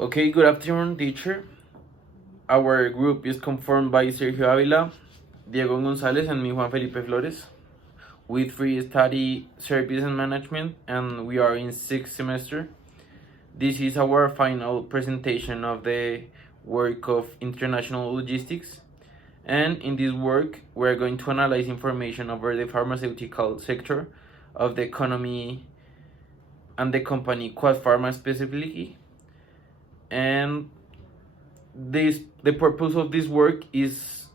Okay, good afternoon, teacher. Our group is conformed by Sergio Avila, Diego Gonzalez, and me, Juan Felipe Flores. We three study service and management, and we are in sixth semester. This is our final presentation of the work of international logistics. And in this work, we're going to analyze information over the pharmaceutical sector of the economy and the company Quad Pharma specifically. And the purpose of this work is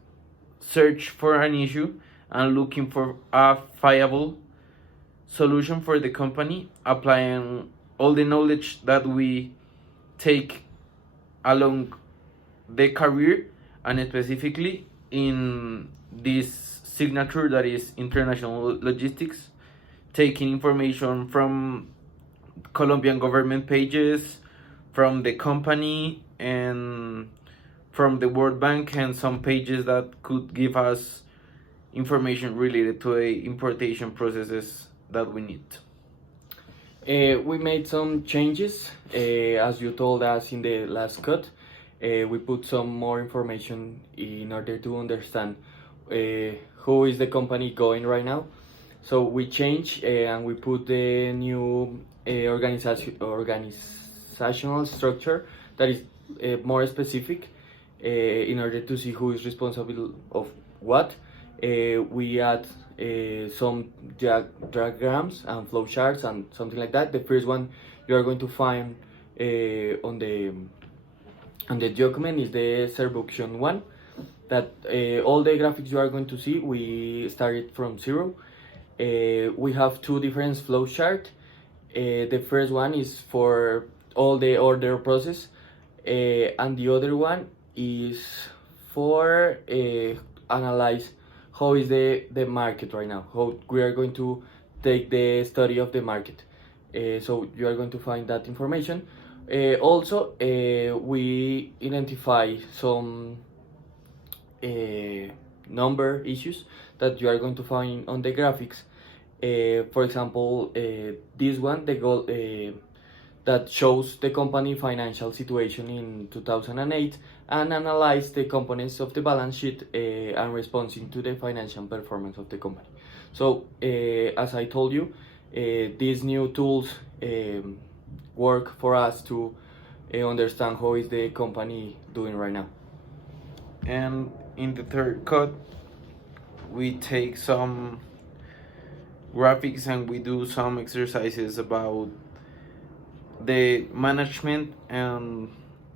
search for an issue and looking for a viable solution for the company, applying all the knowledge that we take along the career, and specifically in this signature that is international logistics, taking information from Colombian government pages, from the company, and from the World Bank, and some pages that could give us information related to the importation processes that we need. We made some changes, as you told us in the last cut. We put some more information in order to understand who is the company going right now. So we changed and we put the new organizational structure that is more specific in order to see who is responsible of what. We add some diagrams and flowcharts and something like that. The first one you are going to find on the document is the Serbuction one. That all the graphics you are going to see, we started from zero. We have two different flowcharts. The first one is for all the order process, and the other one is for analyze how is the market right now, how we are going to take the study of the market. So you are going to find that information. Also, we identify some number issues that you are going to find on the graphics. For example, this one, the goal that shows the company financial situation in 2008 and analyze the components of the balance sheet and responding to the financial performance of the company. So, as I told you, these new tools work for us to understand how is the company doing right now. And in the third cut, we take some graphics and we do some exercises about the management and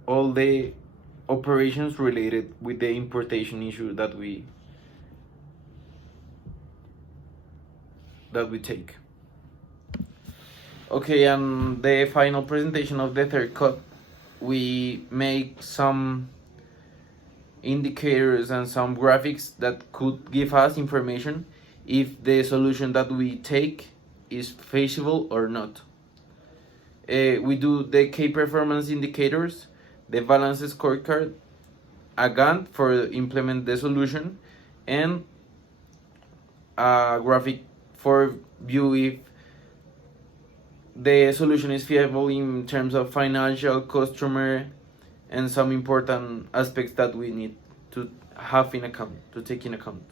all the operations related with the importation issue that we take. Okay, and the final presentation of the third cut, we make some indicators and some graphics that could give us information if the solution that we take is feasible or not. We do the key performance indicators, the balance scorecard, a Gantt for implement the solution, and a graphic for view if the solution is feasible in terms of financial, customer, and some important aspects that we need to have in account, to take in account.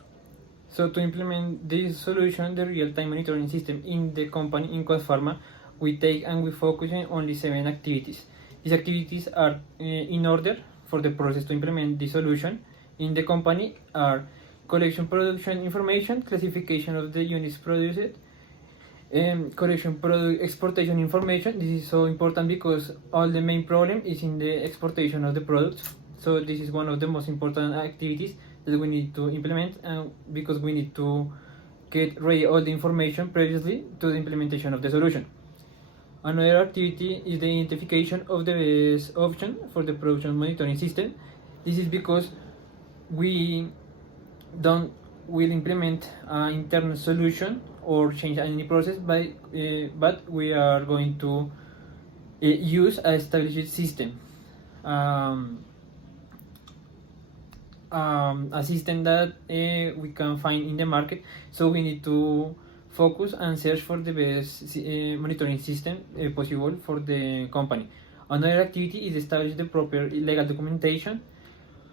So to implement this solution, the real-time monitoring system in the company in Quad Pharma, we take and we focus on only 7 activities. These activities are in order for the process to implement the solution in the company are collection production information, classification of the units produced, collection product exportation information. This is so important because all the main problem is in the exportation of the products. So this is one of the most important activities that we need to implement, because we need to get ready all the information previously to the implementation of the solution. Another activity is the identification of the best option for the production monitoring system. This is because we will implement an internal solution or change any process, but we are going to use a established system. A system that we can find in the market, so we need to focus and search for the best monitoring system possible for the company. Another activity is establish the proper legal documentation,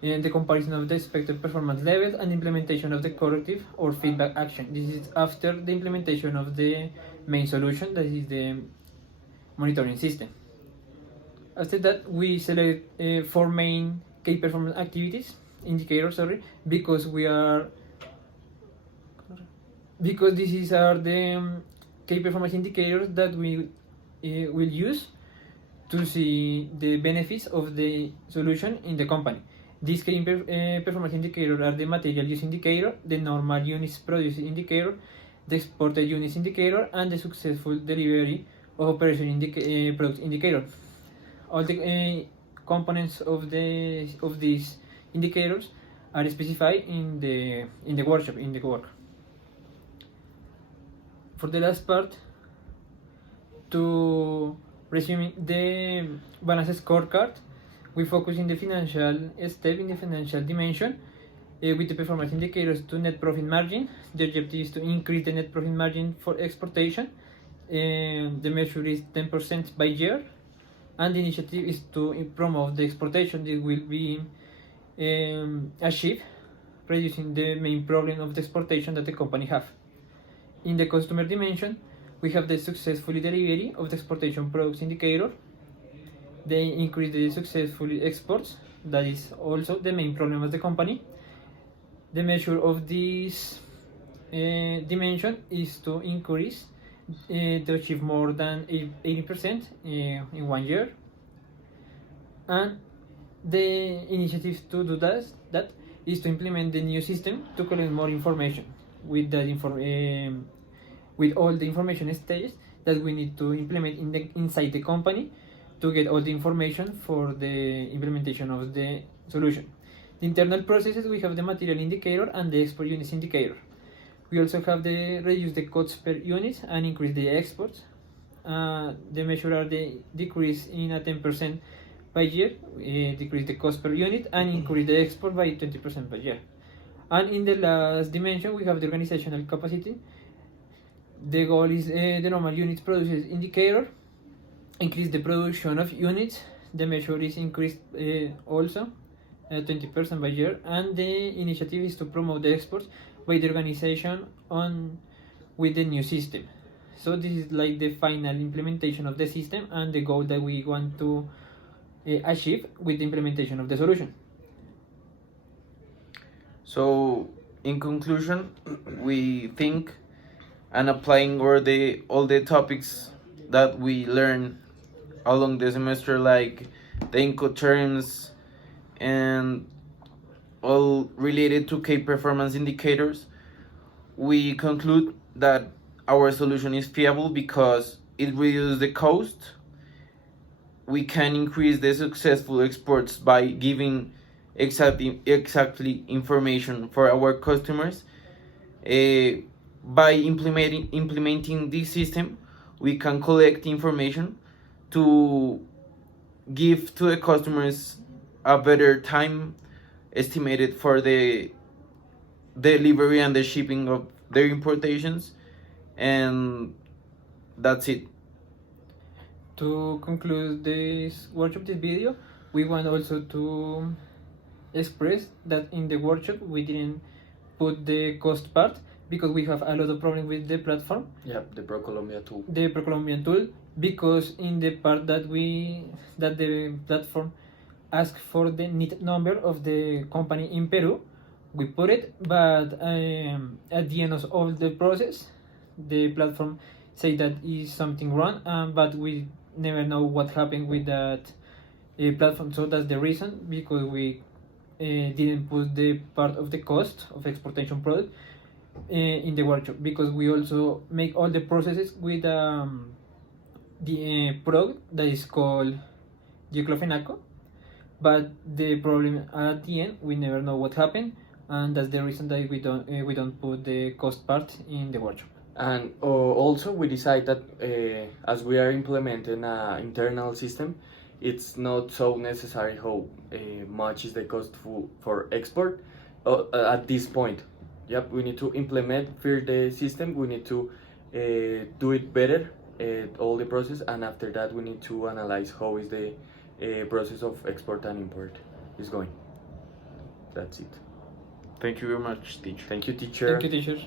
the comparison of the expected performance levels, and implementation of the corrective or feedback action. This is after the implementation of the main solution, that is the monitoring system. After that, we select 4 main key performance activities indicators, because these are the key performance indicators that we will use to see the benefits of the solution in the company. These key performance indicators are the material use indicator, the normal units produced indicator, the exported units indicator, and the successful delivery of operation product indicator. All the components of these indicators are specified in the workshop, in the work. For the last part, to resume the balance scorecard, we focus in the financial step, in the financial dimension, with the performance indicators to net profit margin. The objective is to increase the net profit margin for exportation. The measure is 10% by year, and the initiative is to promote the exportation. This will be achieved reducing the main problem of the exportation that the company have. In the customer dimension, we have the successful delivery of the exportation products indicator. They increase the successful exports. That is also the main problem of the company. The measure of this dimension is to increase to achieve more than 80% in 1 year. And the initiative to do that is to implement the new system to collect more information with that with all the information stages that we need to implement inside the company to get all the information for the implementation of the solution. The internal processes, we have the material indicator and the export units indicator. We also have the reduce the costs per unit and increase the exports. The measure are the decrease in 10% by year, decrease the cost per unit, and increase the export by 20% per year. And in the last dimension, we have the organizational capacity. The goal is the normal units produced indicator, increase the production of units. The measure is increased also 20% by year, and the initiative is to promote the exports by the organization with the new system. So this is like the final implementation of the system and the goal that we want to achieve with the implementation of the solution. So, in conclusion, we think and applying all the topics that we learn along the semester, like the Incoterms and all related to key performance indicators, we conclude that our solution is feasible because it reduces the cost. We can increase the successful exports by giving exactly information for our customers. By implementing this system, we can collect information to give to the customers a better time estimated for the delivery and the shipping of their importations, and that's it. To conclude this workshop, this video, we want also to express that in the workshop we didn't put the cost part because we have a lot of problems with the platform. Yeah, the ProColombia tool. The ProColombian tool, because in the part that the platform asked for the NIT number of the company in Peru, we put it, but at the end of all the process, the platform say that is something wrong, but we never know what happened with that platform. So that's the reason, because we didn't put the part of the cost of exportation product in the workshop, because we also make all the processes with the product that is called diclofenaco, but the problem at the end, we never know what happened, and that's the reason that we don't put the cost part in the workshop. And also we decide that as we are implementing an internal system, it's not so necessary how much is the cost for export at this point. Yep, we need to implement first the system. We need to do it better all the process, and after that we need to analyze how is the process of export and import is going. That's it. Thank you very much, teacher. Thank you, teacher. Thank you, teachers.